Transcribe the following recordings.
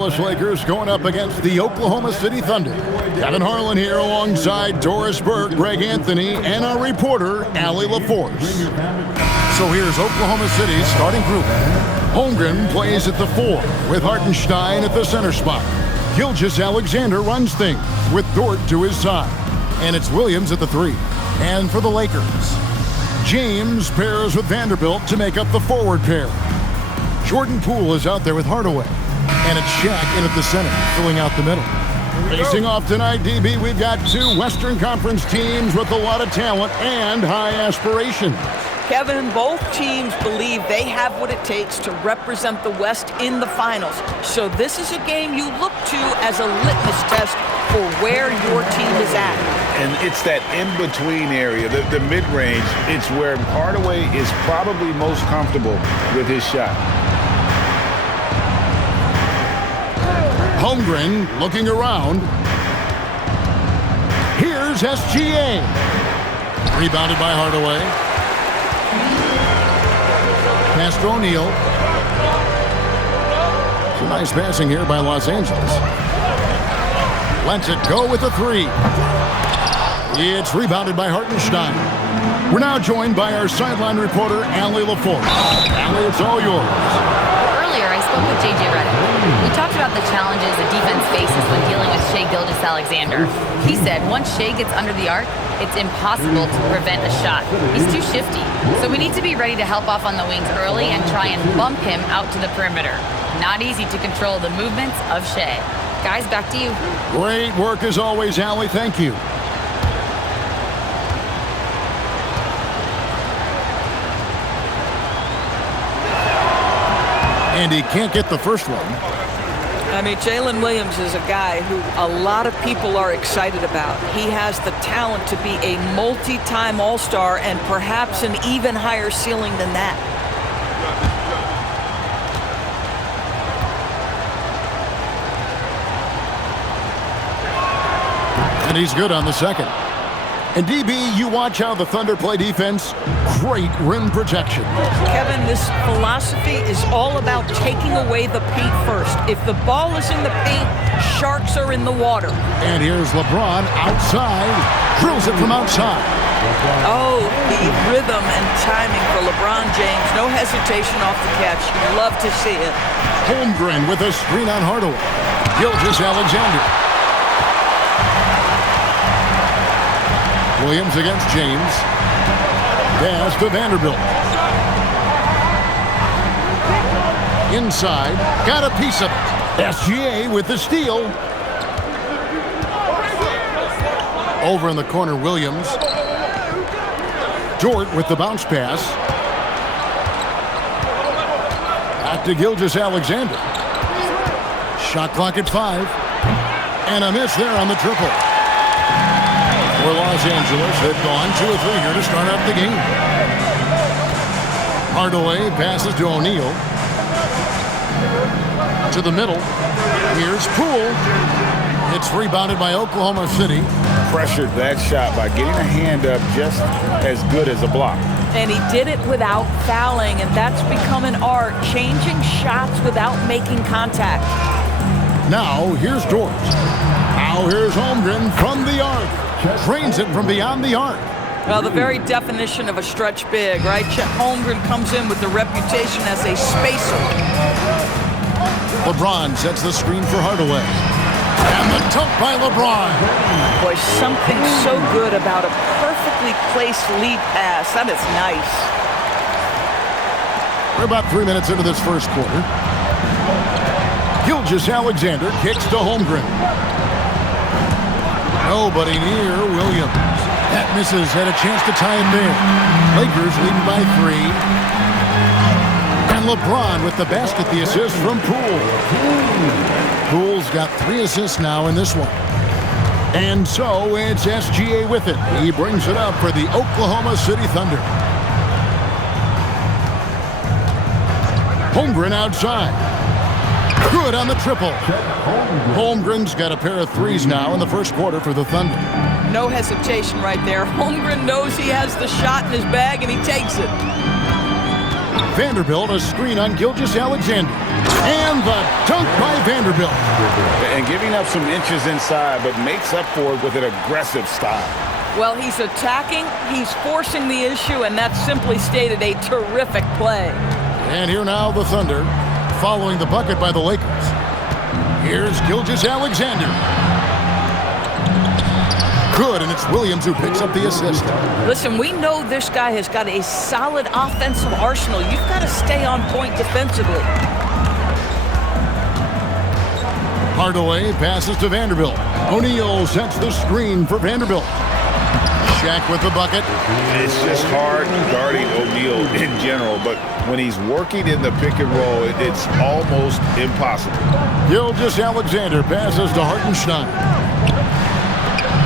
Lakers going up against the Oklahoma City Thunder. Kevin Harlan here alongside Doris Burke, Greg Anthony, and our reporter, Allie LaForce. So here's Oklahoma City's starting group. Holmgren plays at the 4 with Hartenstein at the center spot. Gilgeous-Alexander runs things with Dort to his side. And it's Williams at the 3. And for the Lakers, James pairs with Vanderbilt to make up the forward pair. Jordan Poole is out there with Hardaway. And it's Shaq in at the center, filling out the middle. Facing off tonight, DB, we've got two Western Conference teams with a lot of talent and high aspirations. Kevin, both teams believe they have what it takes to represent the West in the finals. So this is a game you look to as a litmus test for where your team is at. And it's that in-between area, the mid-range. It's where Hardaway is probably most comfortable with his shot. Holmgren looking around. Here's SGA. Rebounded by Hardaway. Pass to O'Neal. Some nice passing here by Los Angeles. Lets it go with the 3. It's rebounded by Hartenstein. We're now joined by our sideline reporter, Allie LaForce. Allie, it's all yours. Earlier, I spoke with J.J. Redick. We talked about the challenges the defense faces when dealing with Shai Gilgeous-Alexander. He said once Shai gets under the arc, it's impossible to prevent a shot. He's too shifty. So we need to be ready to help off on the wings early and try and bump him out to the perimeter. Not easy to control the movements of Shai. Guys, back to you. Great work as always, Allie. Thank you. And he can't get the first one. I mean, Jalen Williams is a guy who a lot of people are excited about. He has the talent to be a multi-time All-Star and perhaps an even higher ceiling than that. And he's good on the second. And DB, you watch how the Thunder play defense. Great rim protection. Kevin, this philosophy is all about taking away the paint first. If the ball is in the paint, sharks are in the water. And here's LeBron outside. Drills it from outside. Oh, the rhythm and timing for LeBron James. No hesitation off the catch. You love to see it. Holmgren with a screen on Hardaway. Gilgeous-Alexander. Williams against James. Pass to Vanderbilt. Inside. Got a piece of it. SGA with the steal. Over in the corner, Williams. Dort with the bounce pass. Back to Gilgeous-Alexander. Shot clock at 5. And a miss there on the triple. For Los Angeles, they've gone 2 of 3 here to start out the game. Hardaway passes to O'Neal. To the middle. Here's Poole. It's rebounded by Oklahoma City. Pressured that shot by getting a hand up just as good as a block. And he did it without fouling, and that's become an art, changing shots without making contact. Now, here's Dort. Now, here's Holmgren from the arc. Trains it from beyond the arc. Well, the very definition of a stretch big, right? Chet Holmgren comes in with the reputation as a spacer. LeBron sets the screen for Hardaway. And the tote by LeBron. Boy, something so good about a perfectly placed lead pass. That is nice. We're about 3 minutes into this first quarter. Gilgeous-Alexander kicks to Holmgren. Nobody near Williams. That misses. Had a chance to tie it there. Lakers leading by 3. And LeBron with the basket, the assist from Poole. Poole's got 3 assists now in this one. And so it's SGA with it. He brings it up for the Oklahoma City Thunder. Holmgren outside. Good on the triple. Holmgren's got a pair of 3s now in the first quarter for the Thunder. No hesitation right there. Holmgren knows he has the shot in his bag, and he takes it. Vanderbilt, a screen on Gilgeous-Alexander. And the dunk by Vanderbilt. And giving up some inches inside, but makes up for it with an aggressive style. Well, he's attacking, he's forcing the issue, and that's simply stated a terrific play. And here now the Thunder, following the bucket by the Lakers. Here's Gilgeous-Alexander. Good, and it's Williams who picks up the assist. Listen, we know this guy has got a solid offensive arsenal. You've got to stay on point defensively. Hardaway passes to Vanderbilt. O'Neal sets the screen for Vanderbilt. Shaq with the bucket. It's just hard guarding O'Neal in general, but when he's working in the pick and roll, it's almost impossible. Gilgeous-Alexander passes to Hartenstein.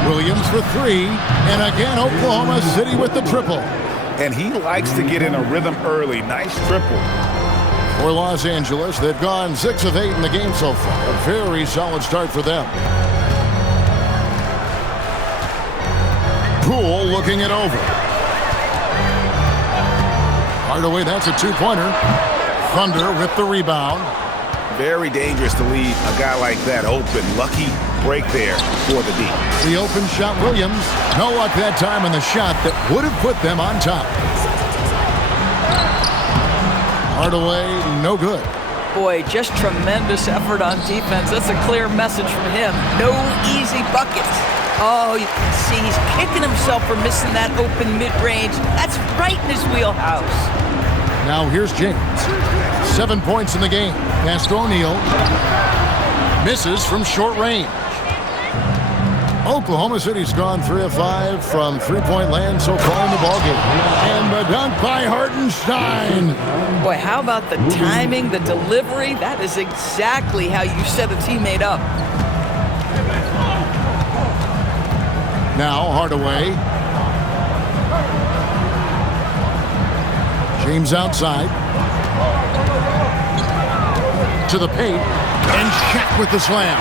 Williams for three, and again Oklahoma City with the triple. And he likes to get in a rhythm early. Nice triple. For Los Angeles, they've gone 6 of 8 in the game so far. A very solid start for them. Poole looking it over. Hardaway, that's a two-pointer. Thunder with the rebound. Very dangerous to leave a guy like that open. Lucky break there for the D. The open shot, Williams. No luck that time on the shot that would have put them on top. Hardaway, no good. Boy, just tremendous effort on defense. That's a clear message from him. No easy buckets. Oh, you can see he's kicking himself for missing that open mid-range. That's right in his wheelhouse. Now here's James. 7 points in the game. Pass to O'Neal. Misses from short range. Oklahoma City's gone 3 of 5 from three-point land so far in the ballgame. And the dunk by Hartenstein. Boy, how about the timing, the delivery? That is exactly how you set a teammate up. Now Hardaway. James outside. To the paint. And Shaq with the slam.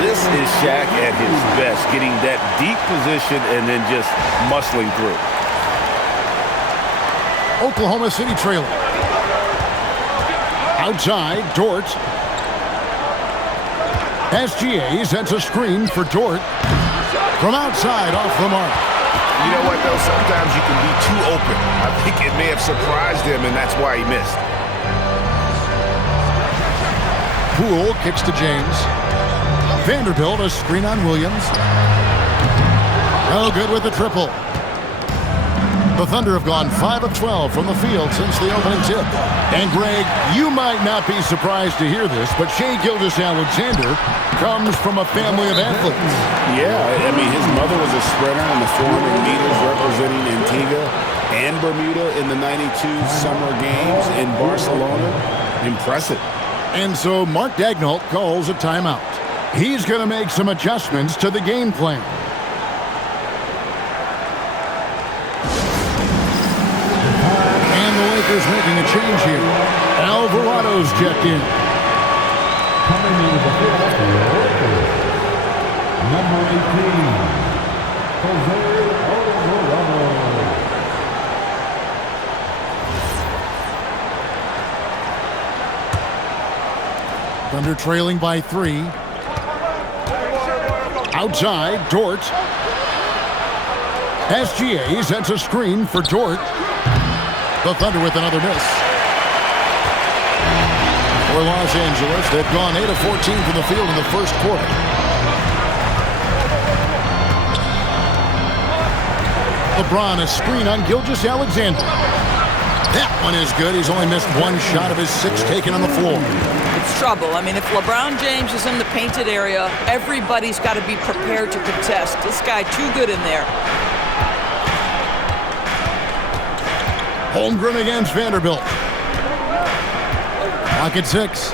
This is Shaq at his best, getting that deep position and then just muscling through. Oklahoma City trailing. Outside, Dort. SGA sets a screen for Dort. From outside, off the mark. You know what, though? Sometimes you can be too open. I think it may have surprised him, and that's why he missed. Poole kicks to James. Vanderbilt, a screen on Williams. No good with the triple. The Thunder have gone 5 of 12 from the field since the opening tip. And Greg, you might not be surprised to hear this, but Shai Gilgeous-Alexander comes from a family of athletes. Yeah, I mean, his mother was a sprinter in the 400 meters representing Antigua and Bermuda in the 92 Summer Games in Barcelona. Impressive. And so Mark Daigneault calls a timeout. He's going to make some adjustments to the game plan. And the Lakers making a change here. Alvarado's checked in. Coming into the field, number 18, Jose Alvarado. Thunder trailing by 3. Outside, Dort. SGA sets a screen for Dort. The Thunder with another miss. For Los Angeles, they've gone 8 of 14 from the field in the first quarter. LeBron, a screen on Gilgeous-Alexander. That one is good. He's only missed 1 shot of his 6 taken on the floor. It's trouble. I mean, if LeBron James is in the painted area, everybody's got to be prepared to contest. This guy too good in there. Holmgren against Vanderbilt. Clock at 6.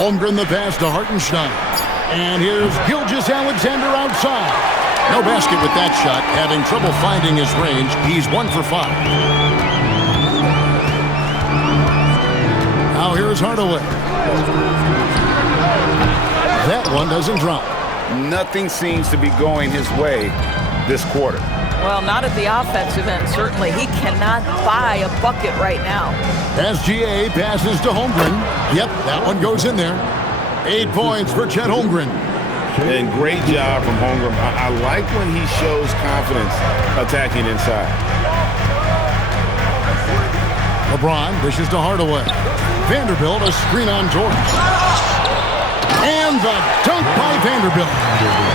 Holmgren the pass to Hartenstein. And here's Gilgeous-Alexander outside. No basket with that shot. Having trouble finding his range. He's 1 for 5. Now here's Hardaway. That one doesn't drop. Nothing seems to be going his way this quarter. Well, not at the offensive end, certainly. He cannot buy a bucket right now. SGA passes to Holmgren. Yep, that one goes in there. 8 points for Chet Holmgren. And great job from Holmgren. I like when he shows confidence attacking inside. LeBron dishes to Hardaway. Vanderbilt, a screen on George. And the dunk by Vanderbilt.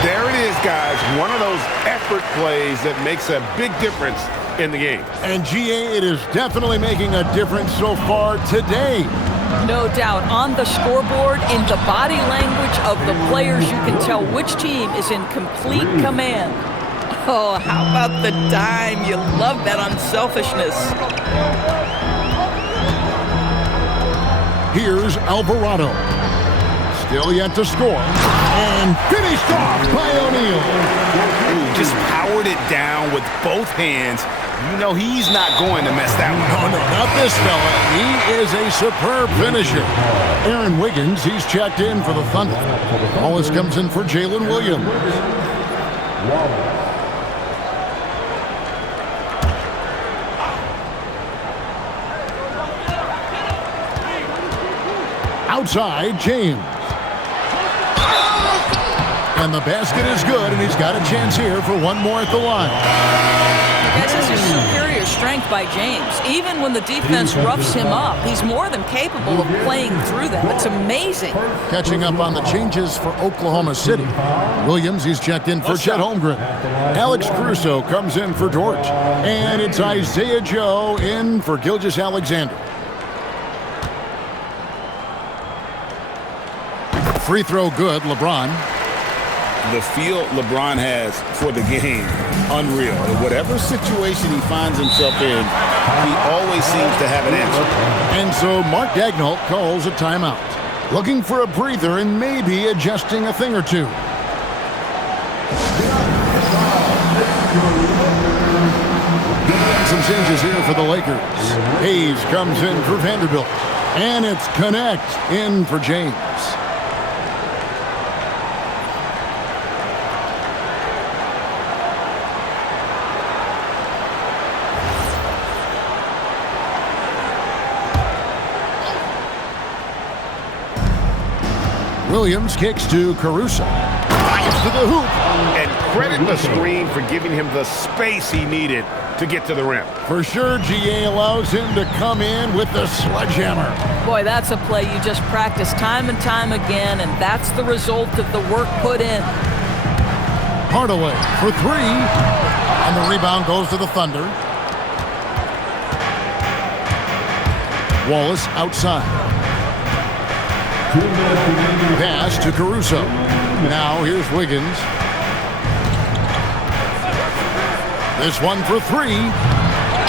There it is, guys. One of those effort plays that makes a big difference in the game. And GA, it is definitely making a difference so far today. No doubt. On the scoreboard, in the body language of the players, you can tell which team is in complete command. Oh, how about the dime? You love that unselfishness. Here's Alvarado. Still yet to score. And finished off by O'Neal. Just powered it down with both hands. You know he's not going to mess that one up. No, not this fella. He is a superb finisher. Aaron Wiggins, he's checked in for the Thunder. Wallace comes in for Jalen Williams. Outside, James. And the basket is good, and he's got a chance here for one more at the line. Guys, this is superior strength by James. Even when the defense roughs him up, he's more than capable of playing through them. It's amazing. Catching up on the changes for Oklahoma City. Williams, he's checked in for Chet Holmgren. Alex Caruso comes in for George. And it's Isaiah Joe in for Gilgeous-Alexander. Free throw good, LeBron. The feel LeBron has for the game, unreal. In whatever situation he finds himself in, he always seems to have an answer. And so Mark Daigneault calls a timeout. Looking for a breather and maybe adjusting a thing or two. Some changes here for the Lakers. Hayes comes in for Vanderbilt. And it's Connect in for James. Williams kicks to Caruso. Drives to the hoop. And credit the screen for giving him the space he needed to get to the rim. For sure, GA allows him to come in with the sledgehammer. Boy, that's a play you just practice time and time again, and that's the result of the work put in. Hardaway for three. And the rebound goes to the Thunder. Wallace outside. Pass to Caruso. Now here's Wiggins. This one for three.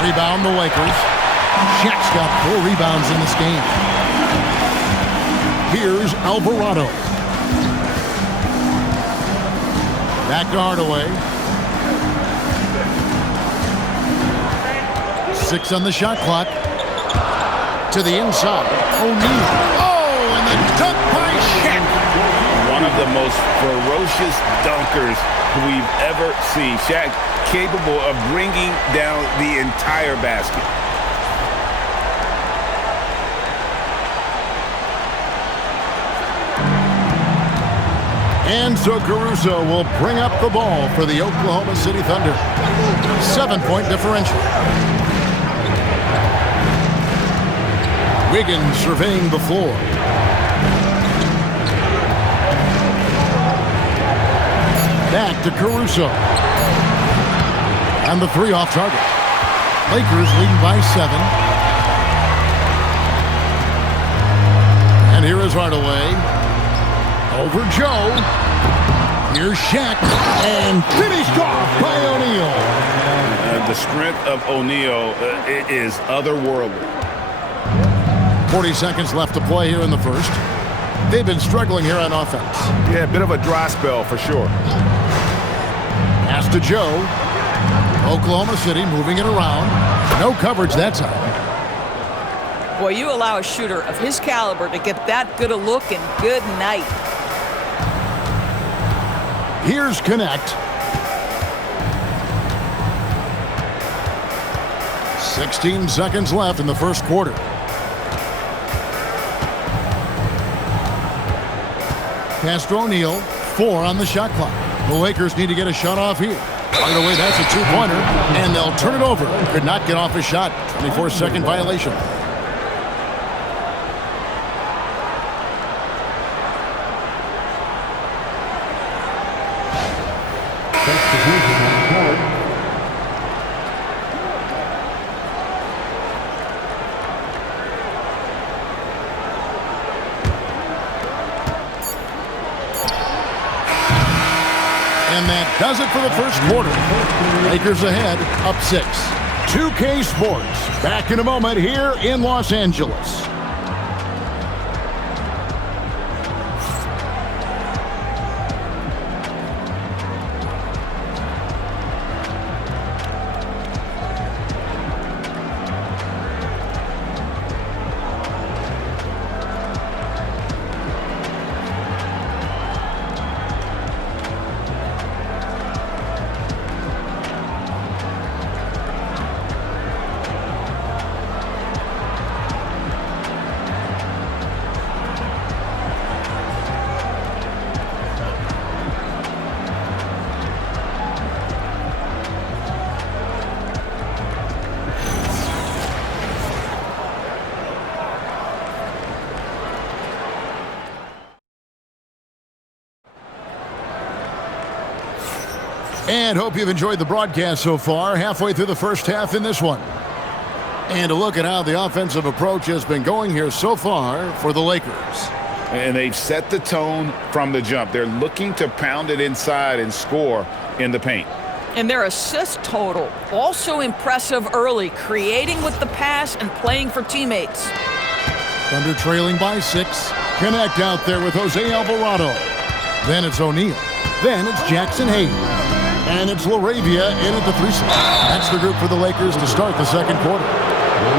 Rebound the Lakers. Shaq's got 4 rebounds in this game. Here's Alvarado. Back to Hardaway. 6 on the shot clock. To the inside. O'Neal. Dunk by Shaq. One of the most ferocious dunkers we've ever seen. Shaq capable of bringing down the entire basket. And so Caruso will bring up the ball for the Oklahoma City Thunder. 7-point differential. Wiggins surveying the floor. Back to Caruso. And the 3 off target. Lakers leading by 7. And here is Hardaway. Over Joe. Here's Shaq. And finished off by O'Neal. The strength of O'Neal is otherworldly. 40 seconds left to play here in the first. They've been struggling here on offense. Yeah, a bit of a dry spell for sure. Pass to Joe. Oklahoma City moving it around. No coverage that time. Boy, you allow a shooter of his caliber to get that good a look, and good night. Here's Connect. 16 seconds left in the first quarter. Pass to O'Neal. 4 on the shot clock. The Lakers need to get a shot off here. Right away, that's a two-pointer, and they'll turn it over. Could not get off a shot. 24-second violation. Substitution on court. And that does it for the first quarter. Lakers ahead, up 6. 2K Sports, back in a moment here in Los Angeles. And hope you've enjoyed the broadcast so far. Halfway through the first half in this one. And a look at how the offensive approach has been going here so far for the Lakers. And they've set the tone from the jump. They're looking to pound it inside and score in the paint. And their assist total, also impressive early, creating with the pass and playing for teammates. Thunder trailing by 6. Connect out there with Jose Alvarado. Then it's O'Neal. Then it's Jackson Hayes. And it's LaRavia in at the 3 slot. That's the group for the Lakers to start the second quarter.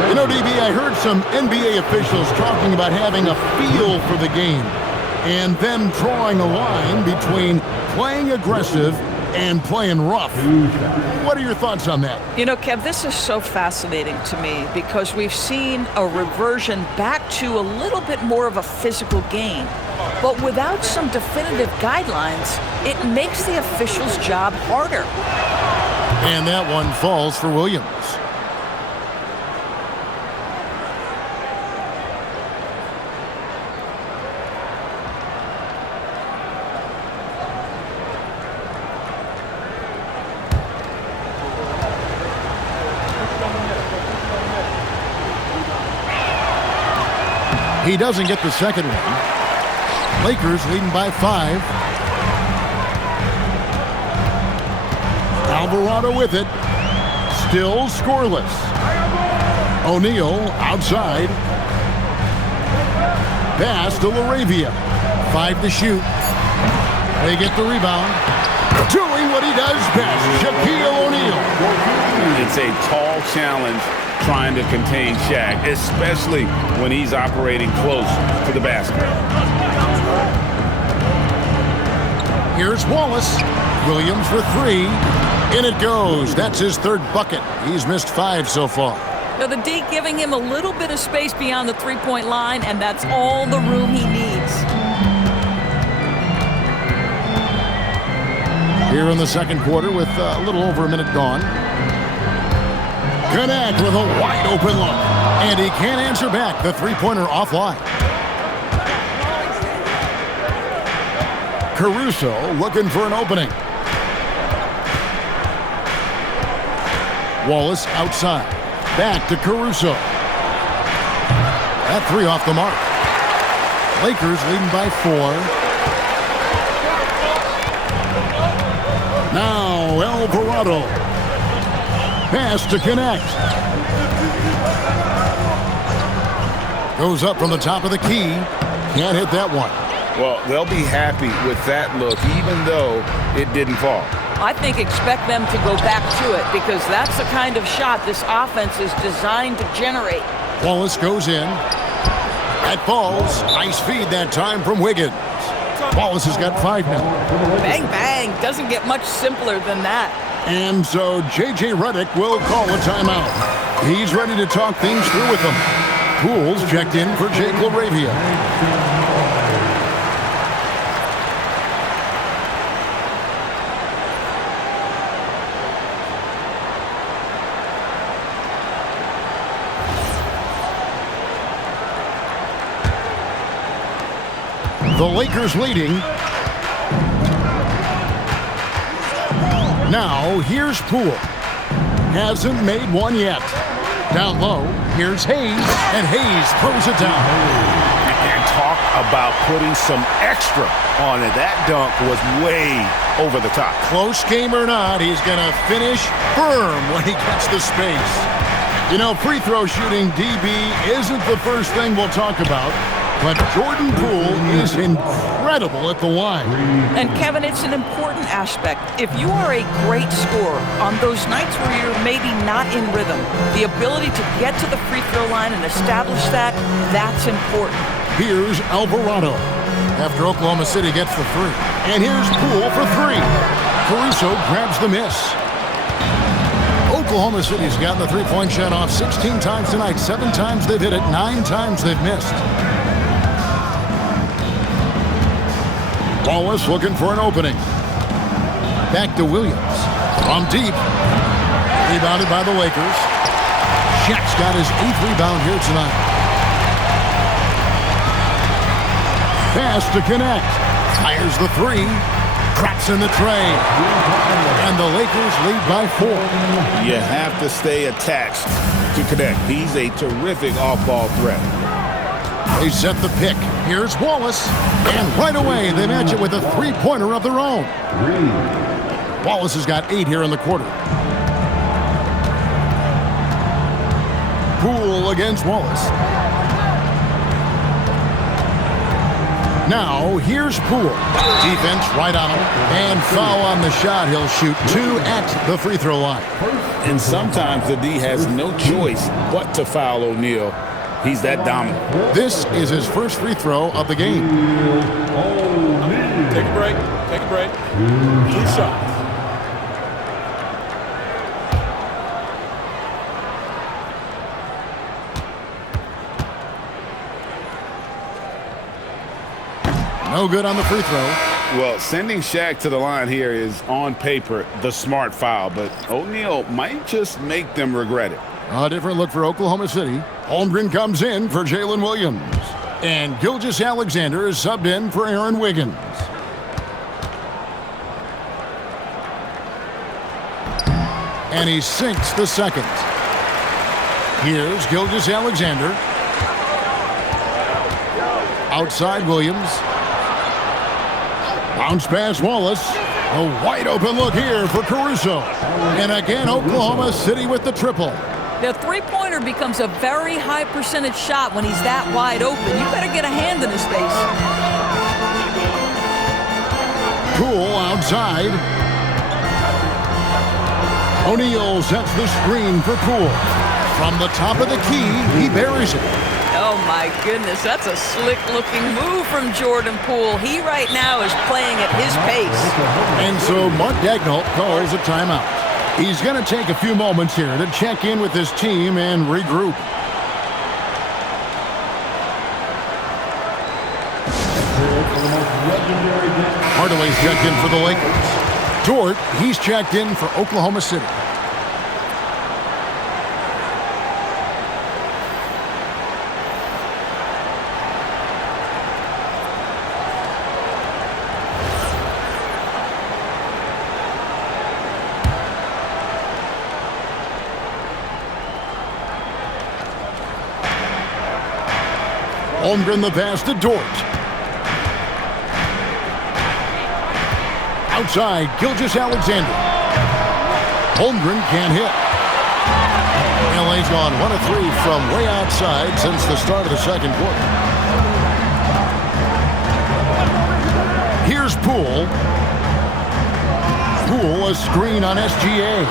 You know, DB, I heard some NBA officials talking about having a feel for the game and them drawing a line between playing aggressive and playing rough. What are your thoughts on that? You know, Kev, this is so fascinating to me because we've seen a reversion back to a little bit more of a physical game. But without some definitive guidelines, it makes the officials' job harder. And that one falls for Williams. He doesn't get the second one. Lakers leading by 5. Alvarado with it. Still scoreless. O'Neal outside. Pass to LaRavia. 5 to shoot. They get the rebound. Doing what he does best. Shaquille O'Neal. It's a tall challenge trying to contain Shaq, especially when he's operating close to the basket. Here's Wallace. Williams for 3. In it goes. That's his 3rd bucket. He's missed 5 so far. Now the D giving him a little bit of space beyond the three-point line, and that's all the room he needs. Here in the second quarter with a little over a minute gone. Connect with a wide open look. And he can't answer back. The three-pointer offline. Caruso looking for an opening. Wallace outside. Back to Caruso. That 3 off the mark. Lakers leading by 4. Now Alvarado. Pass to connect. Goes up from the top of the key. Can't hit that one. Well, they'll be happy with that look, even though it didn't fall. I think expect them to go back to it because that's the kind of shot this offense is designed to generate. Wallace goes in. That falls. Nice feed that time from Wiggins. Wallace has got 5 now. Bang, bang. Doesn't get much simpler than that. And so J.J. Redick will call a timeout. He's ready to talk things through with them. Poole's checked in for Jake LaRavia. The Lakers leading. Now, here's Poole. Hasn't made one yet. Down low, here's Hayes, and Hayes throws it down. And talk about putting some extra on it. That dunk was way over the top. Close game or not, he's going to finish firm when he gets the space. You know, free throw shooting, DB, isn't the first thing we'll talk about. But Jordan Poole is incredible at the line. And Kevin, it's an important aspect. If you are a great scorer on those nights where you're maybe not in rhythm, the ability to get to the free throw line and establish that's important. Here's Alvarado after Oklahoma City gets the three. And here's Poole for three. Caruso grabs the miss. Oklahoma City's gotten the three-point shot off 16 times tonight. 7 times they've hit it, 9 times they've missed. Wallace looking for an opening. Back to Williams. From deep. Rebounded by the Lakers. Shaq's got his 8th rebound here tonight. Pass to connect. Fires the three. Cracks in the tray. And the Lakers lead by 4. You have to stay attached to connect. He's a terrific off-ball threat. They set the pick. Here's Wallace. And right away, they match it with a three-pointer of their own. Wallace has got 8 here in the quarter. Poole against Wallace. Now, here's Poole. Defense right on him. And foul on the shot. He'll shoot 2 at the free throw line. And sometimes the D has no choice but to foul O'Neal. He's that dominant. This is his first free throw of the game. Take a break. Take a break. 2 shots. No good on the free throw. Well, sending Shaq to the line here is, on paper, the smart foul, but O'Neal might just make them regret it. A different look for Oklahoma City. Holmgren comes in for Jalen Williams. And Gilgeous-Alexander is subbed in for Aaron Wiggins. And he sinks the second. Here's Gilgeous-Alexander. Outside Williams. Bounce pass Wallace. A wide open look here for Caruso. And again, Oklahoma City with the triple. The three-pointer becomes a very high percentage shot when he's that wide open. You better get a hand in his face. Poole outside. O'Neal sets the screen for Poole. From the top of the key, he buries it. Oh my goodness, that's a slick-looking move from Jordan Poole. He right now is playing at his pace. And so Mark Daigneault calls a timeout. He's going to take a few moments here to check in with his team and regroup. Hardaway's checked in for the Lakers. Dort, he's checked in for Oklahoma City. Holmgren the pass to Dort. Outside, Gilgeous-Alexander. Holmgren can't hit. LA's gone 1 of 3 from way outside since the start of the second quarter. Here's Poole. Poole, a screen on SGA.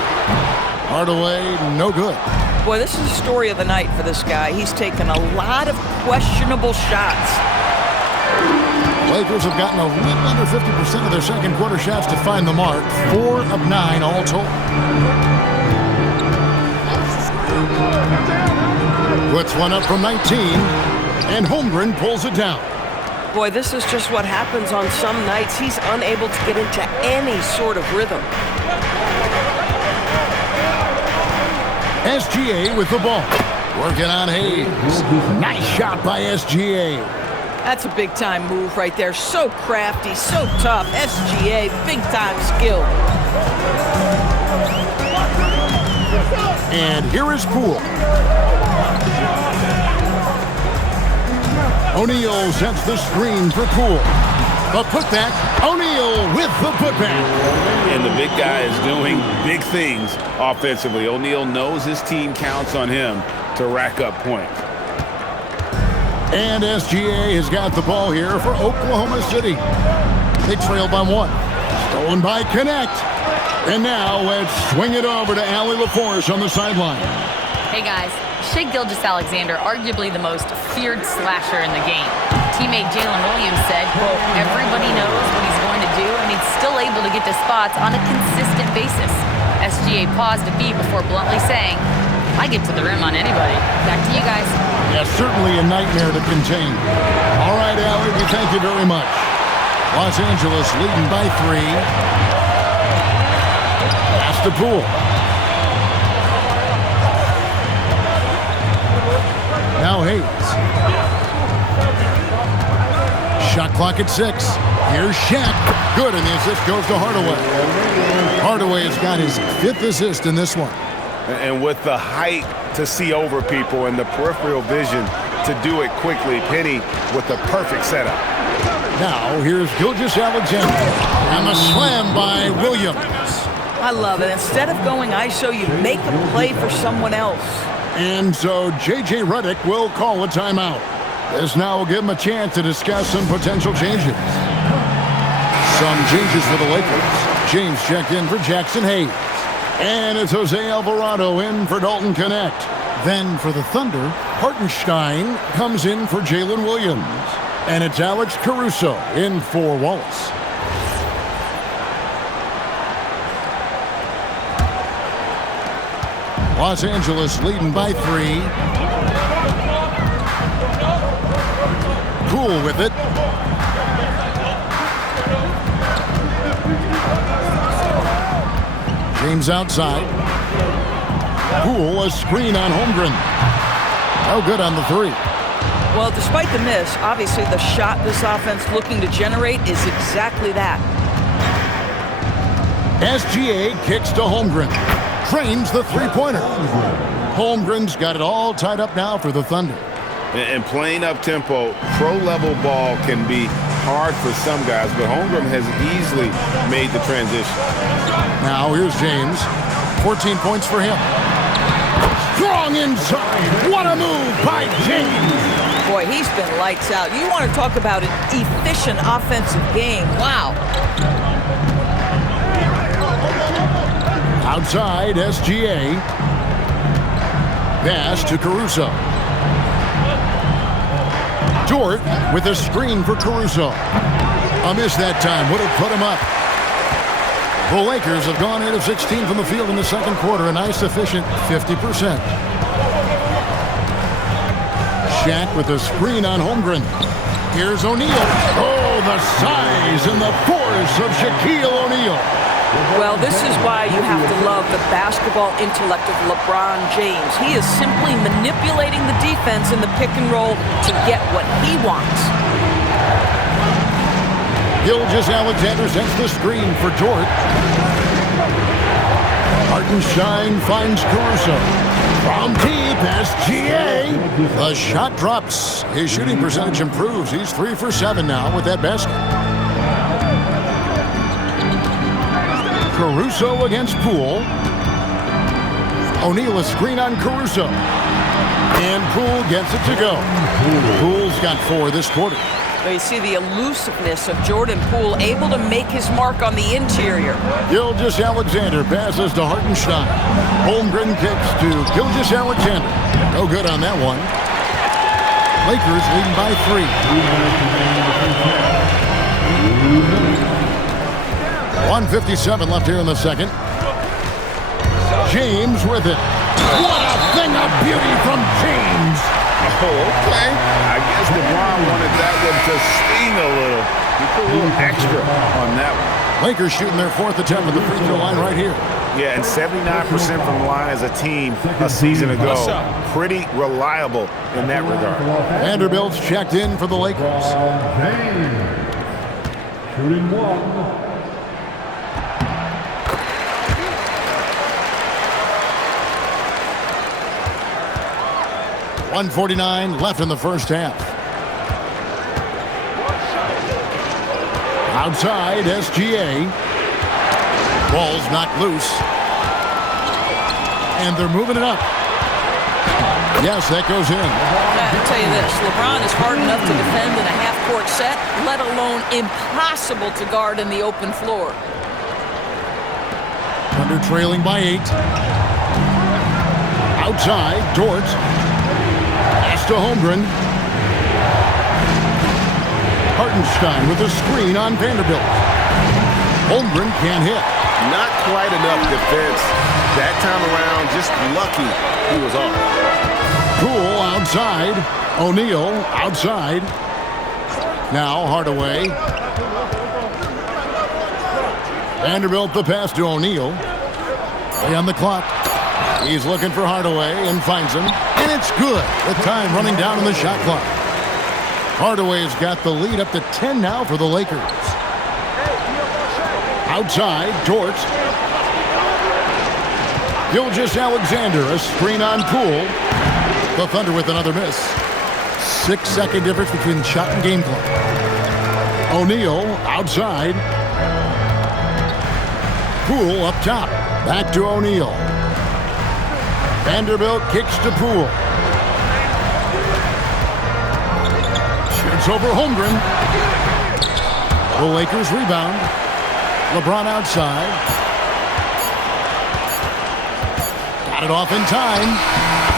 Hardaway, no good. Boy, this is the story of the night for this guy. He's taken a lot of questionable shots. Lakers have gotten a little under 50% of their second quarter shots to find the mark. 4 of 9 all told. Puts one up from 19, and Holmgren pulls it down. Boy, this is just what happens on some nights. He's unable to get into any sort of rhythm. SGA with the ball. Working on Hayes. Nice shot by SGA. That's a big-time move right there. So crafty, so tough. SGA, big-time skill. And here is Poole. O'Neal sets the screen for Poole. The putback. O'Neal with the putback. And the big guy is doing big things offensively. O'Neal knows his team counts on him to rack up points. And SGA has got the ball here for Oklahoma City. They trail by 1. Stolen by Connect. And now let's swing it over to Allie LaForce on the sideline. Hey guys, Shai Gilgeous-Alexander, arguably the most feared slasher in the game. Teammate Jalen Williams said, quote, everybody knows what he's going to do and he's still able to get to spots on a consistent basis. SGA paused a beat before bluntly saying, I get to the rim on anybody. Back to you guys. Yeah, certainly a nightmare to contain. All right, Allie, we thank you very much. Los Angeles leading by 3. Pass to Poole. Now Hayes. Shot clock at 6. Here's Shaq. Good, and the assist goes to Hardaway. Hardaway has got his 5th assist in this one. And with the height to see over people and the peripheral vision to do it quickly, Penny with the perfect setup. Now here's Gilgeous-Alexander. And the slam by Williams. I love it. Instead of going ISO, you make a play for someone else. And so J.J. Redick will call a timeout. This now will give him a chance to discuss some potential changes. Some changes for the Lakers. James checked in for Jackson Hayes. And it's Jose Alvarado in for Dalton Connect. Then for the Thunder, Hartenstein comes in for Jalen Williams. And it's Alex Caruso in for Wallace. Los Angeles leading by 3. Poole with it. James outside. Poole, a screen on Holmgren. Oh, good on the 3. Well, despite the miss, obviously the shot this offense looking to generate is exactly that. SGA kicks to Holmgren. Trains the three-pointer. Holmgren's got it all tied up now for the Thunder. And playing up-tempo, pro-level ball can be hard for some guys, but Holmgren has easily made the transition. Now here's James. 14 points for him. Strong inside. What a move by James. Boy, he's been lights out. You want to talk about an efficient offensive game. Wow. Outside, SGA. Pass to Caruso. Dort with a screen for Caruso. A miss that time. Would have put him up. The Lakers have gone 8 of 16 from the field in the second quarter, a nice efficient 50%. Shaq with a screen on Holmgren. Here's O'Neal. Oh, the size and the force of Shaquille O'Neal. Well, this is why you have to love the basketball intellect of LeBron James. He is simply manipulating the defense in the pick and roll to get what he wants. Gilgeous-Alexander sets the screen for Dort. Hartenstein finds Caruso. From deep, SGA. The shot drops. His shooting percentage improves. He's 3 for 7 now with that basket. Caruso against Poole. O'Neal a screen on Caruso. And Poole gets it to go. Poole's got 4 this quarter. You see the elusiveness of Jordan Poole, able to make his mark on the interior. Gilgeous-Alexander passes to Hartenstein. Holmgren kicks to Gilgeous-Alexander. No good on that one. Lakers leading by 3. 1:57 left here in the second. James with it. What a thing of beauty from James. Oh, okay. I guess LeBron wanted that one to sting a little. He put a little extra on that one. Lakers shooting their 4th attempt at the free throw line right here. Yeah, and 79% from the line as a team a season ago. Pretty reliable in that regard. Vanderbilt's checked in for the Lakers. Shooting one. 1:49 left in the first half. Outside, SGA. Ball's knocked loose. And they're moving it up. Yes, that goes in. I'll tell you this, LeBron is hard enough to defend in a half-court set, let alone impossible to guard in the open floor. Thunder trailing by 8. Outside, Dort. Pass to Holmgren. Hartenstein with a screen on Vanderbilt. Holmgren can't hit. Not quite enough defense. That time around, just lucky he was off. Poole outside. O'Neal outside. Now Hardaway. Vanderbilt the pass to O'Neal. Play on the clock. He's looking for Hardaway and finds him. And it's good. The time running down on the shot clock. Hardaway's got the lead up to 10 now for the Lakers. Outside, Dort. Gilgeous-Alexander, a screen on Poole. The Thunder with another miss. 6-second difference between shot and game clock. O'Neal outside. Poole up top. Back to O'Neal. Vanderbilt kicks to Poole. Shoots over Holmgren. The Lakers rebound. LeBron outside. Got it off in time.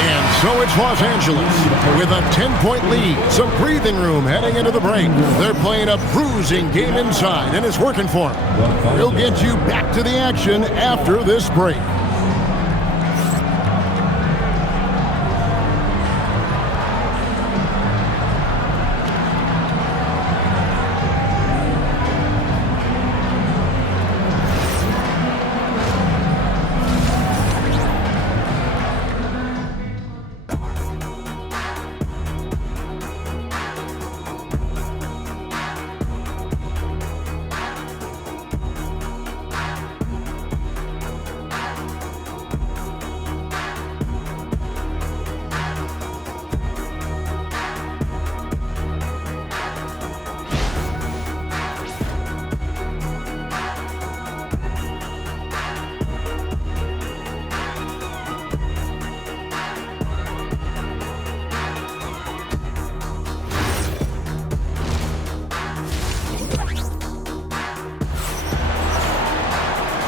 And so it's Los Angeles with a 10-point lead. Some breathing room heading into the break. They're playing a bruising game inside, and it's working for them. We'll get you back to the action after this break.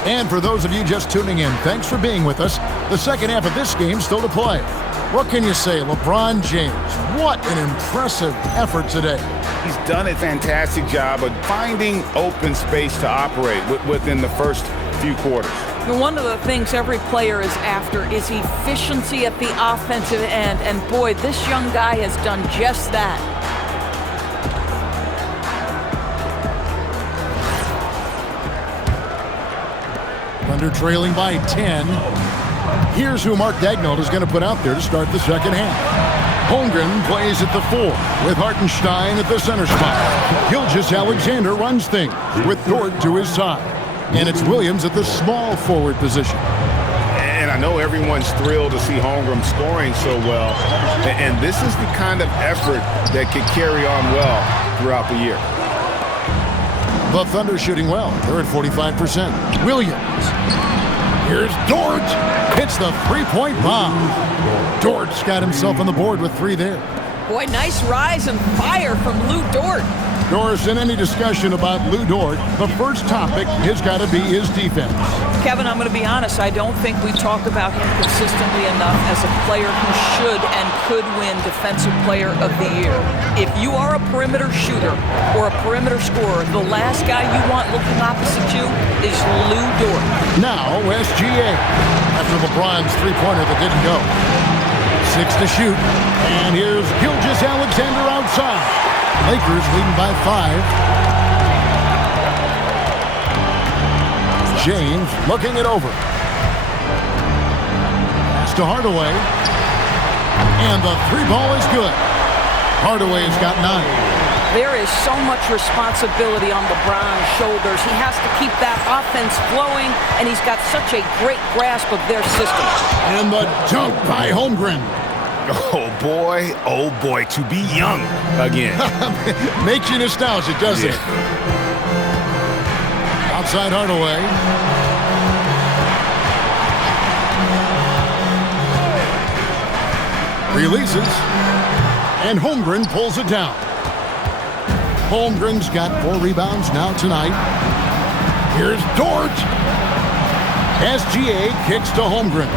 And for those of you just tuning in, thanks for being with us. The second half of this game still to play. What can you say, LeBron James? What an impressive effort today. He's done a fantastic job of finding open space to operate within the first few quarters. One of the things every player is after is efficiency at the offensive end. And boy, this young guy has done just that. Thunder trailing by 10. Here's who Mark Daigneault is going to put out there to start the second half. Holmgren plays at the 4 with Hartenstein at the center spot. Gilgeous-Alexander runs things with Dort to his side. And it's Williams at the small forward position. And I know everyone's thrilled to see Holmgren scoring so well. And this is the kind of effort that could carry on well throughout the year. The Thunder shooting well. They're at 45%. Williams. Here's Dort. Hits the three-point bomb. Dort's got himself on the board with 3 there. Boy, nice rise and fire from Lou Dort. Doris, in any discussion about Lou Dort, the first topic has got to be his defense. Kevin, I'm going to be honest. I don't think we talk about him consistently enough as a player who should and could win Defensive Player of the Year. If you are a perimeter shooter or a perimeter scorer, the last guy you want looking opposite you is Lou Dort. Now, SGA. after LeBron's three-pointer that didn't go. 6 to shoot. And here's Gilgeous-Alexander outside. Lakers leading by 5. James looking it over. Pass to Hardaway. And the three ball is good. Hardaway's got 9. There is so much responsibility on LeBron's shoulders. He has to keep that offense flowing, and he's got such a great grasp of their system. And the dunk by Holmgren. Oh boy, to be young again. Makes you nostalgic, doesn't it? Outside Hardaway. Releases. And Holmgren pulls it down. Holmgren's got 4 rebounds now tonight. Here's Dort. SGA kicks to Holmgren.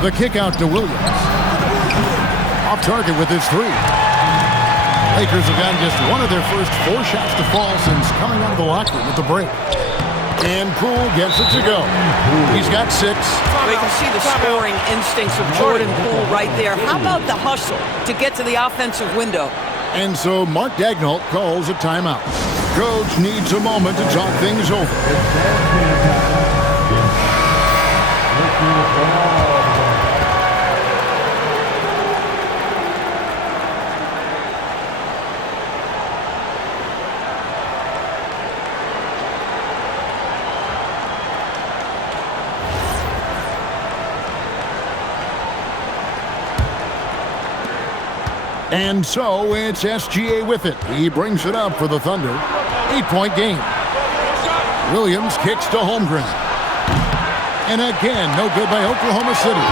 The kick out to Williams. Off target with his 3. Lakers have gotten just one of their first 4 shots to fall since coming out of the locker room at the break. And Poole gets it to go. He's got 6. We can see the scoring instincts of Jordan Poole right there. How about the hustle to get to the offensive window? And so Mark Daigneault calls a timeout. Coach needs a moment to talk things over. And so it's SGA with it. He brings it up for the Thunder. 8-point game. Williams kicks to Holmgren. And again, no good by Oklahoma City.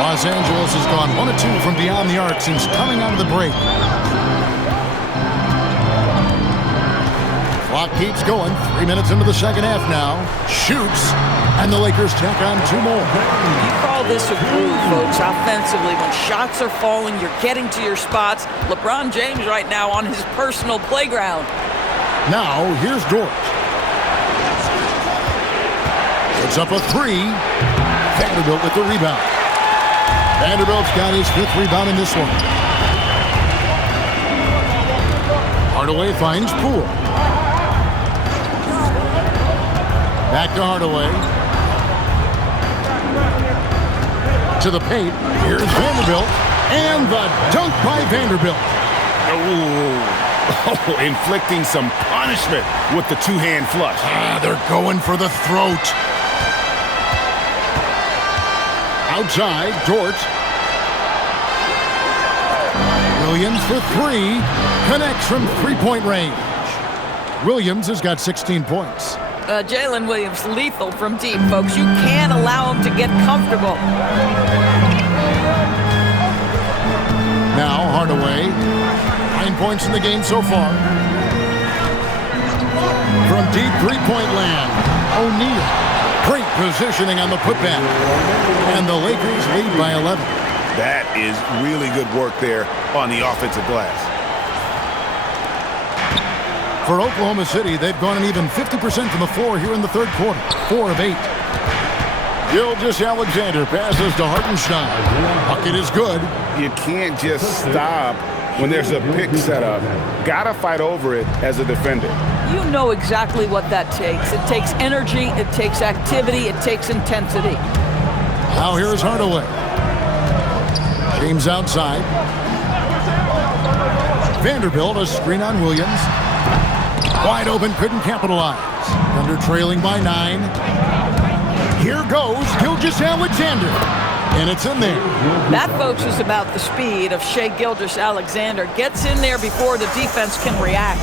Los Angeles has gone 1 of 2 from beyond the arc since coming out of the break. Clock keeps going. 3 minutes into the second half now. Shoots. And the Lakers tack on 2 more. You call this a groove, folks, offensively. When shots are falling, you're getting to your spots. LeBron James right now on his personal playground. Now, here's Dort. Puts up a 3. Vanderbilt with the rebound. Vanderbilt's got his 5th rebound in this one. Hardaway finds Poole. Back to Hardaway. To the paint. Here's Vanderbilt. And the dunk by Vanderbilt. Oh, inflicting some punishment with the 2-hand flush. They're going for the throat. Outside, Dort. Williams for 3. Connects from 3-point range. Williams has got 16 points. Jalen Williams, lethal from deep, folks. You can't allow him to get comfortable. Now Hardaway. 9 points in the game so far. From deep 3-point land, O'Neal. Great positioning on the putback. And the Lakers lead by 11. That is really good work there on the offensive glass. For Oklahoma City, they've gone an even 50% from the floor here in the third quarter. 4 of 8. Gilgeous-Alexander passes to Hartenstein. Bucket is good. You can't just stop when there's a pick set up. Gotta fight over it as a defender. You know exactly what that takes. It takes energy, it takes activity, it takes intensity. Now here's Hardaway. James outside. Vanderbilt, a screen on Williams. Wide open, couldn't capitalize. Thunder trailing by 9. Here goes Gilgeous-Alexander. And it's in there. That, folks, is about the speed of Shai Gilgeous-Alexander. Gets in there before the defense can react.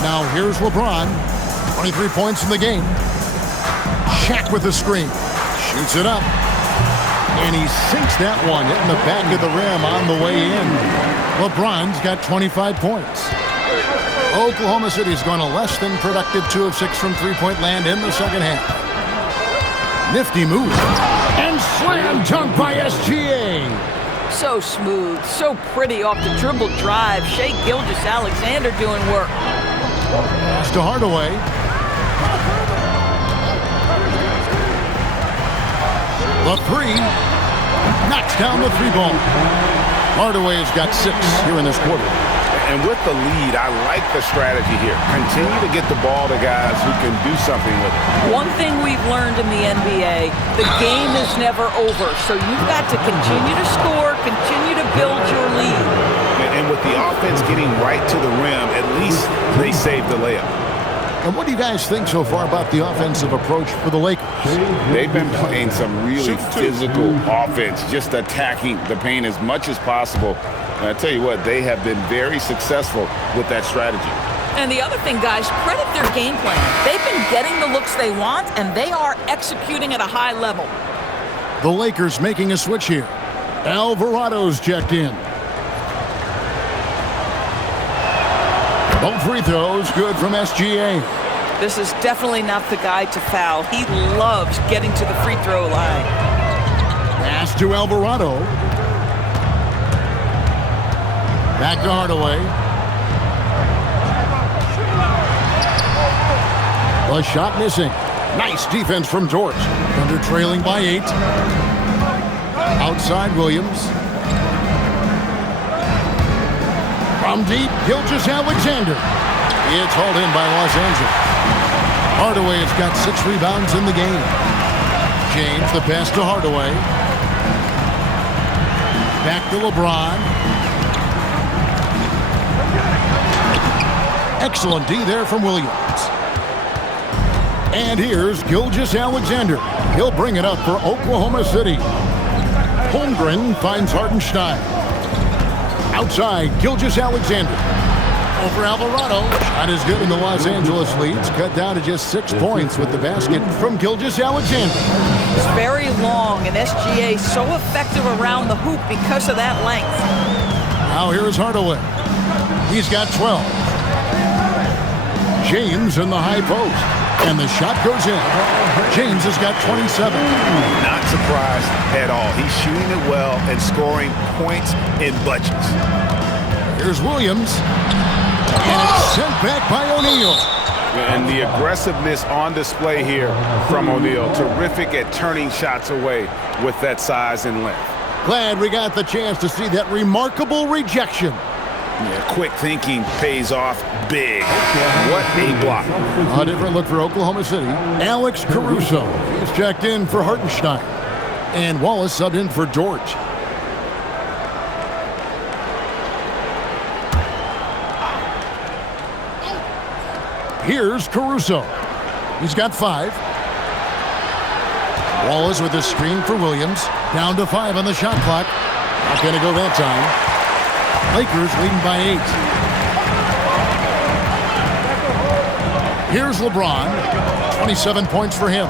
Now here's LeBron. 23 points in the game. Shaq with the screen. Shoots it up. And he sinks that one, hitting the back of the rim on the way in. LeBron's got 25 points. Oklahoma City's gone a less than productive 2 of 6 from 3-point land in the second half. Nifty move. And slam dunk by SGA. So smooth, so pretty off the dribble drive. Shai Gilgeous-Alexander doing work. Pass to Hardaway. The three. Knocks down the 3-ball. Hardaway's got 6 here in this quarter. And with the lead, I like the strategy here. Continue to get the ball to guys who can do something with it. One thing we've learned in the NBA, the game is never over. So you've got to continue to score, continue to build your lead. And with the offense getting right to the rim, at least they saved the layup. And what do you guys think so far about the offensive approach for the Lakers? They've been playing some really physical offense, just attacking the paint as much as possible. And I tell you what, they have been very successful with that strategy. And the other thing, guys, credit their game plan. They've been getting the looks they want, and they are executing at a high level. The Lakers making a switch here. Alvarado's checked in. Both free throws good from SGA. This is definitely not the guy to foul. He loves getting to the free throw line. Pass to Alvarado. Back to Hardaway. The shot missing. Nice defense from George. Thunder trailing by 8. Outside Williams. From deep, Gilgeous-Alexander. It's hauled in by Los Angeles. Hardaway has got 6 rebounds in the game. James, the pass to Hardaway. Back to LeBron. Excellent D there from Williams. And here's Gilgeous-Alexander. He'll bring it up for Oklahoma City. Holmgren finds Hartenstein. Outside, Gilgeous-Alexander. Over Alvarado. Shot is good, and the Los Angeles leads cut down to just 6 points with the basket from Gilgeous-Alexander. It's very long, and SGA so effective around the hoop because of that length. Now here's Hardaway. He's got 12. James in the high post. And the shot goes in. James has got 27. Not surprised at all. He's shooting it well and scoring points in bunches. Here's Williams. And it's sent back by O'Neal. And the aggressiveness on display here from O'Neal. Terrific at turning shots away with that size and length. Glad we got the chance to see that remarkable rejection. Yeah, quick thinking pays off big. What a block. A different look for Oklahoma City. Alex Caruso is checked in for Hartenstein. And Wallace subbed in for George. Here's Caruso. He's got 5. Wallace with a screen for Williams. Down to 5 on the shot clock. Not going to go that time. Lakers leading by 8. Here's LeBron. 27 points for him.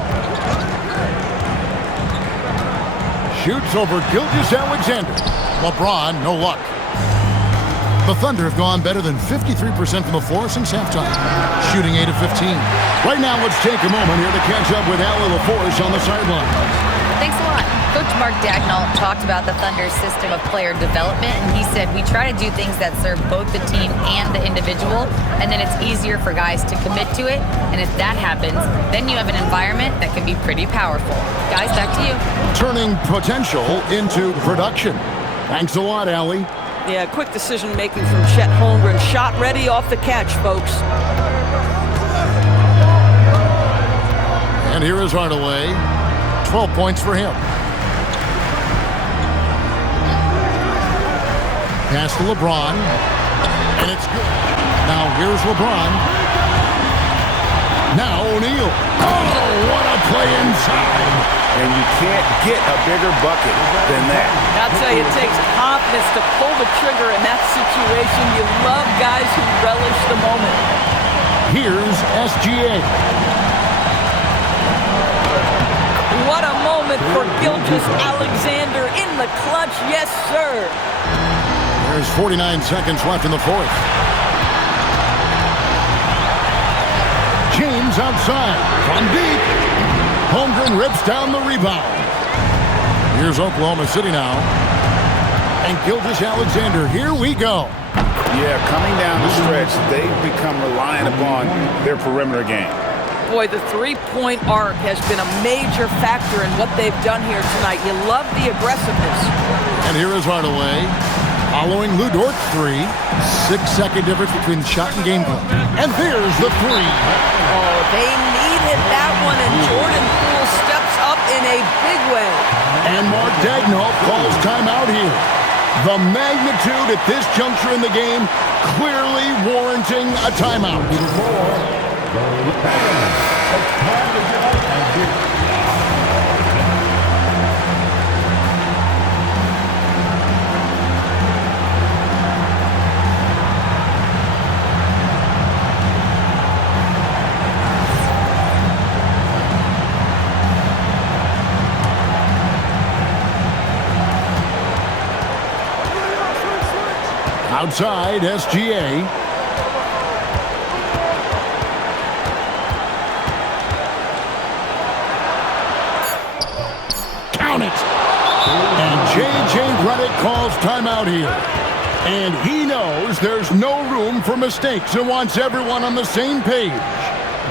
Shoots over Gilgeous-Alexander. LeBron, no luck. The Thunder have gone better than 53% from the floor since halftime, shooting 8 of 15. Right now, let's take a moment here to catch up with Allie LaForce on the sideline. Thanks a lot. Coach Mark Dagnall talked about the Thunder's system of player development, and he said, we try to do things that serve both the team and the individual, and then it's easier for guys to commit to it, and if that happens, then you have an environment that can be pretty powerful. Guys, back to you. Turning potential into production. Thanks a lot, Allie. Yeah, quick decision-making from Chet Holmgren. Shot ready off the catch, folks. And here is Hardaway. 12 points for him. Pass to LeBron. And it's good. Now here's LeBron. Now O'Neal. Oh, what a play inside. And you can't get a bigger bucket than that. I'll tell you, it takes confidence to pull the trigger in that situation. You love guys who relish the moment. Here's SGA. What a moment for Gilgeous-Alexander in the clutch. Yes, sir. There's 49 seconds left in the fourth. James outside from deep. Holmgren rips down the rebound. Here's Oklahoma City now. And Gilgeous-Alexander, here we go. Yeah, coming down the stretch, they've become reliant upon their perimeter game. Boy, the three-point arc has been a major factor in what they've done here tonight. You love the aggressiveness. And here is Hardaway. Following Lou Dort's three, 6-second difference between the shot and game clock. And there's the three. Oh, they needed that one, and Jordan Poole steps up in a big way. And Mark Daigneault calls timeout here. The magnitude at this juncture in the game clearly warranting a timeout. Outside, SGA. Count it! And J.J. Redick calls timeout here. And he knows there's no room for mistakes and wants everyone on the same page.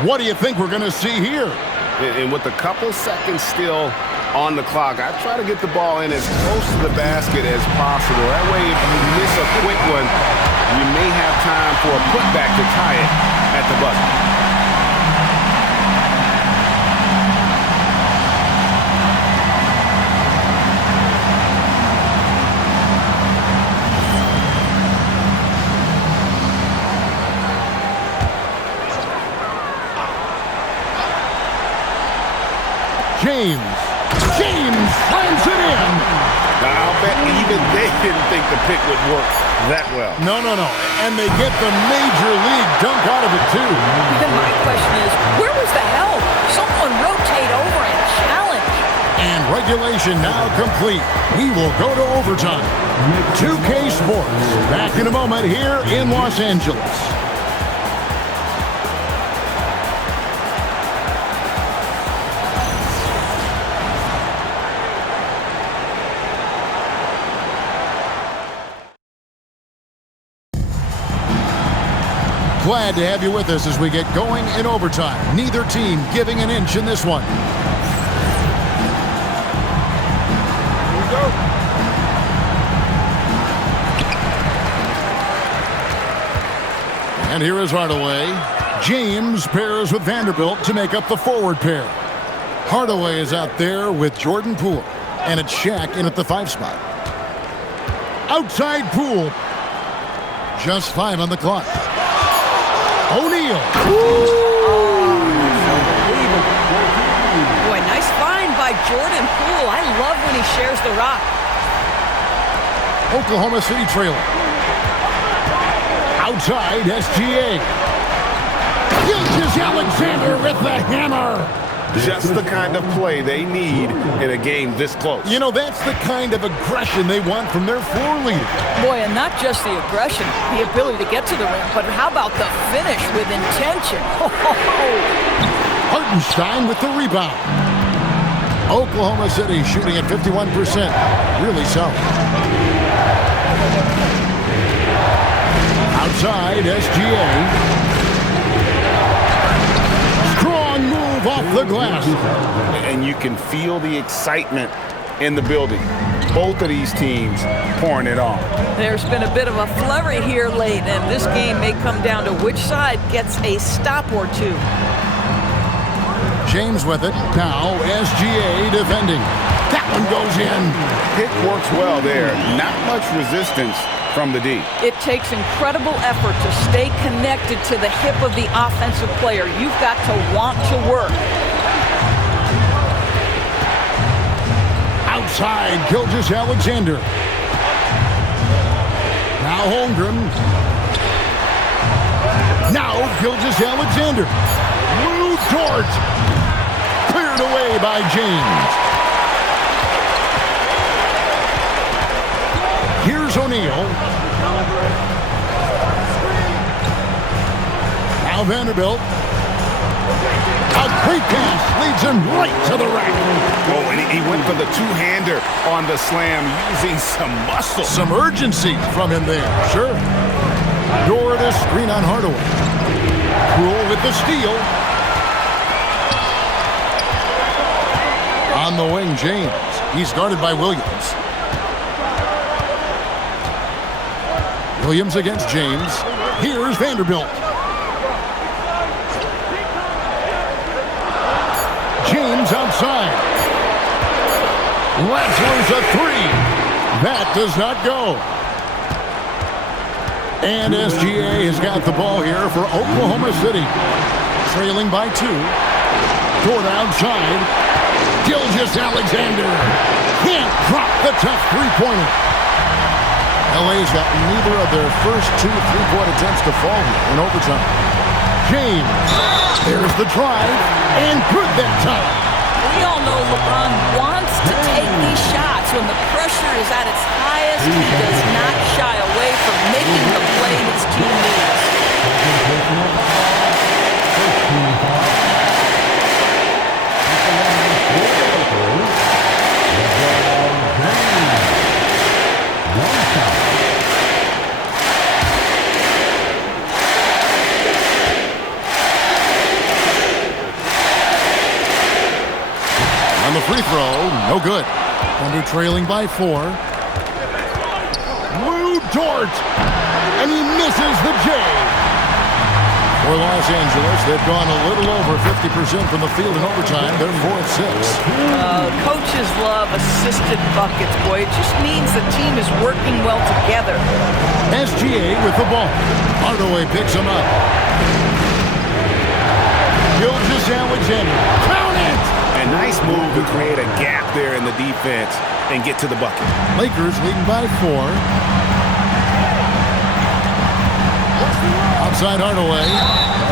What do you think we're going to see here? And with a couple seconds still on the clock, I try to get the ball in as close to the basket as possible. That way, if you miss a quick one, you may have time for a putback to tie it at the buzzer. James slams it in. I'll bet even they didn't think the pick would work that well. No. And they get the major league dunk out of it, too. Then my question is, where was the help? Someone rotate over and challenge. And regulation now complete. We will go to overtime. 2K Sports, back in a moment here in Los Angeles. Glad to have you with us as we get going in overtime. Neither team giving an inch in this one. Here we go. And here is Hardaway. James pairs with Vanderbilt to make up the forward pair. Hardaway is out there with Jordan Poole. And it's Shaq in at the 5 spot. Outside Poole. Just 5 on the clock. O'Neal. Boy, nice find by Jordan Poole. I love when he shares the rock. Oklahoma City trailer. Outside, SGA. Gilgeous-Alexander with the hammer. Just the kind of play they need in a game this close. You know, that's the kind of aggression they want from their floor leader. Boy, and not just the aggression, the ability to get to the rim, but how about the finish with intention? Hartenstein with the rebound. Oklahoma City shooting at 51%. Really solid. Outside, SGA. Strong move off the glass. And you can feel the excitement in the building. Both of these teams pouring it on. There's been a bit of a flurry here late, and this game may come down to which side gets a stop or two. James with it. Now SGA defending. That one goes in. Pick works well there. Not much resistance from the D. It takes incredible effort to stay connected to the hip of the offensive player. You've got to want to work. Outside, Gilgeous-Alexander. Now Holmgren. Now Gilgeous-Alexander. Lou Dort. Cleared away by James. Here's O'Neal. Now Vanderbilt. A great pass leads him right to the rack. Oh, and he went for the two-hander on the slam, using some muscle. Some urgency from him there, sure. Dort a screen on Hardaway. Poole with the steal. On the wing, James. He's guarded by Williams. Williams against James. Here's Vanderbilt. James outside. Letzler's a three. That does not go. And SGA has got the ball here for Oklahoma City. Trailing by 2. Toward outside. Gilgeous-Alexander can't drop the tough three-pointer. LA's got neither of their first 2 three-point attempts to fall here in overtime. James, there's the drive, and good that time. We all know LeBron wants to take these shots. When the pressure is at its highest, he does not shy away from making the play his team needs. On the free throw, no good. Thunder trailing by 4. Lou Dort, and he misses the J. For Los Angeles, they've gone a little over 50% from the field in overtime. They're 4 of 6. Coaches love assisted buckets, boy. It just means the team is working well together. SGA with the ball. Hardaway picks him up. Gilgeous-Alexander. Count it! A nice move to create a gap there in the defense and get to the bucket. Lakers leading by 4. Outside Hardaway.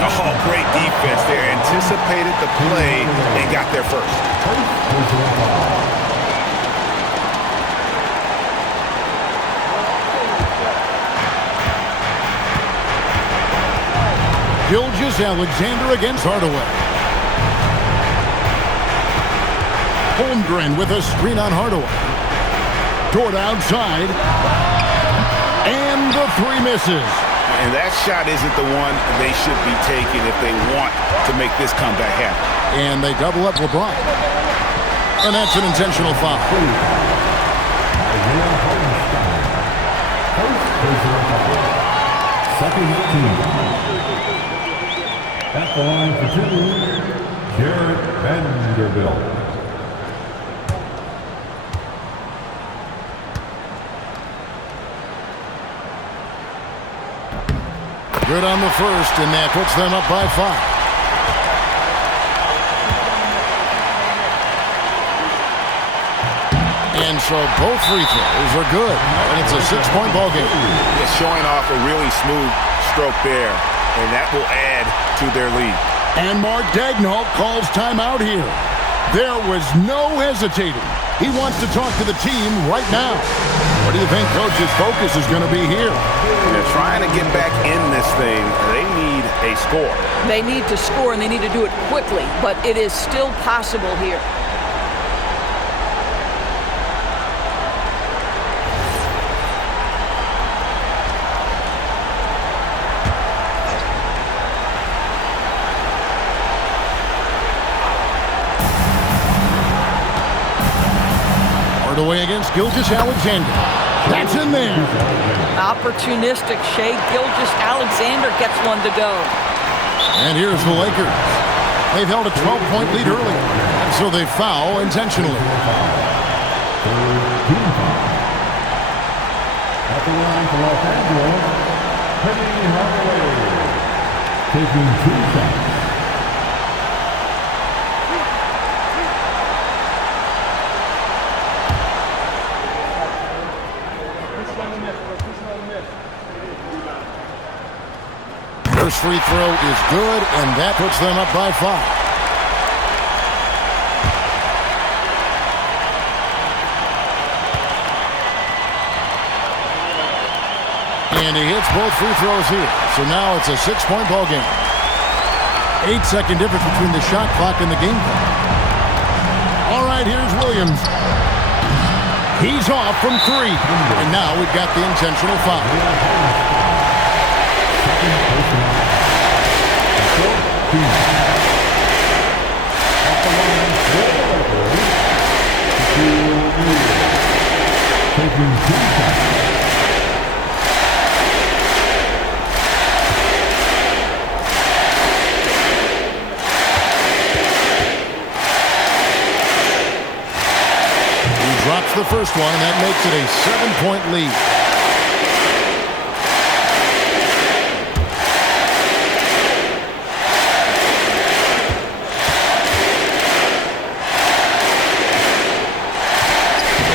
Oh, great defense there. Anticipated the play and got there first. Gilgeous-Alexander against Hardaway. Holmgren with a screen on Hardaway. Toward outside. And the 3 misses. And that shot isn't the one they should be taking if they want to make this comeback happen. And they double up LeBron. And that's an intentional foul. Second team. At the line for 2, Jarrett Vanderbilt. Good on the first, and that puts them up by 5. And so both free throws are good, and it's a 6-point ball game. It's showing off a really smooth stroke there, and that will add to their lead. And Mark Daigneault calls timeout here. There was no hesitating. He wants to talk to the team right now. What do you think Coach's focus is going to be here? They're trying to get back in this thing. They need a score. They need to score, and they need to do it quickly, but it is still possible here. Hardaway against Gilgeous-Alexander. That's in there. Opportunistic Shai Gilgeous-Alexander gets one to go. And here's the Lakers. They've held a 12-point lead earlier, and so they foul intentionally. At the line for Los Angeles, Penny Hardaway, taking 2 shots. First free throw is good, and that puts them up by 5. And he hits both free throws here. So now it's a 6-point ball game. 8-second difference between the shot clock and the game clock. All right, here's Williams. He's off from 3. And now we've got the intentional foul. first one, and that makes it a 7-point lead.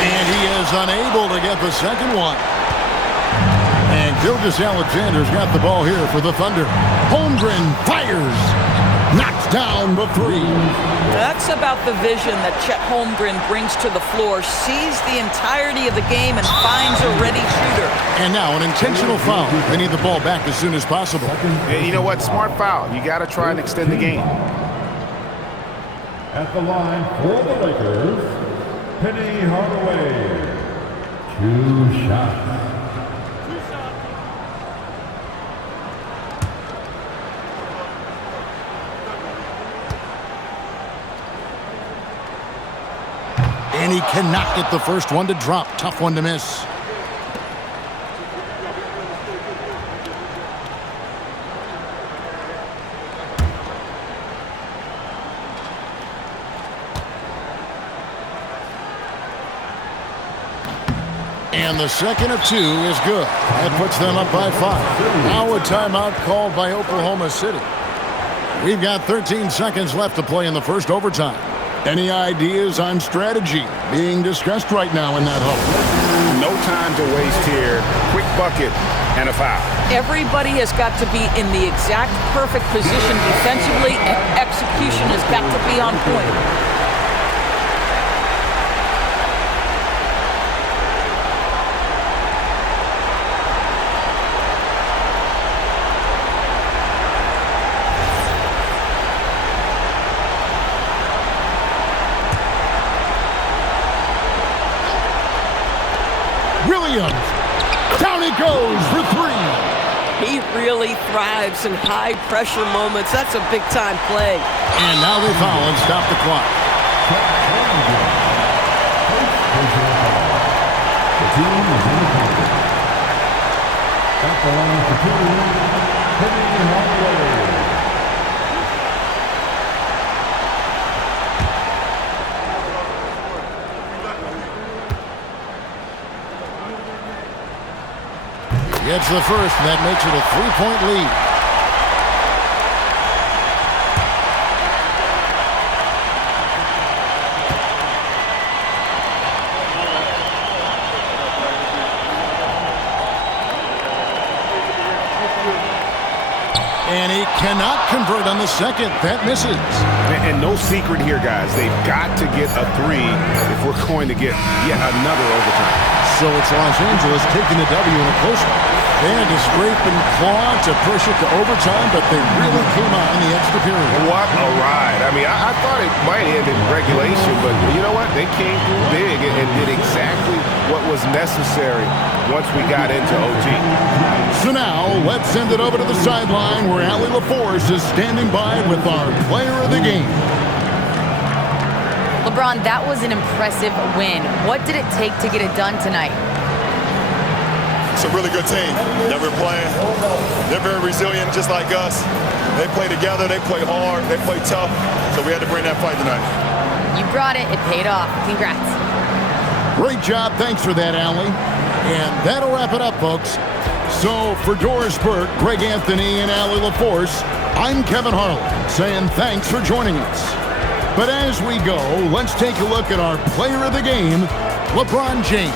And he is unable to get the second one. And Gilgeous-Alexander's got the ball here for the Thunder. Holmgren fires. Knocks down the three. That's about the vision that Chet Holmgren brings to the floor. Sees the entirety of the game and finds a ready shooter. And now an intentional foul. They need the ball back as soon as possible. And you know what? Smart foul. You got to try and extend the game. At the line for the Lakers, Penny Hardaway. 2 shots. And he cannot get the first one to drop. Tough one to miss. And the second of 2 is good. That puts them up by 5. Now a timeout called by Oklahoma City. We've got 13 seconds left to play in the first overtime. Any ideas on strategy being discussed right now in that huddle? No time to waste here. Quick bucket and a foul. Everybody has got to be in the exact perfect position defensively, and execution has got to be on point. Williams. Down he goes for 3. He really thrives in high-pressure moments. That's a big-time play. And now they foul and stop the clock. The team is in the corner. At the line for 2, Penny Hardaway. Gets the first, and that makes it a 3-point lead. And he cannot convert on the second. That misses. And no secret here, guys. They've got to get a 3 if we're going to get yet another overtime. So it's Los Angeles taking the W in a close one. They had to scrape and claw to push it to overtime, but they really came out in the extra period. What a ride. I mean, I thought it might end in regulation, but you know what? They came through big and did exactly what was necessary once we got into OT. So now, let's send it over to the sideline where Allie LaForce is standing by with our player of the game. LeBron, that was an impressive win. What did it take to get it done tonight? It's a really good team that we're playing. They're very resilient, just like us. They play together, they play hard, they play tough. So we had to bring that fight tonight. You brought it. It paid off. Congrats. Great job. Thanks for that, Allie. And that'll wrap it up, folks. So for Doris Burke, Greg Anthony, and Allie LaForce, I'm Kevin Harlan saying thanks for joining us. But as we go, let's take a look at our player of the game, LeBron James.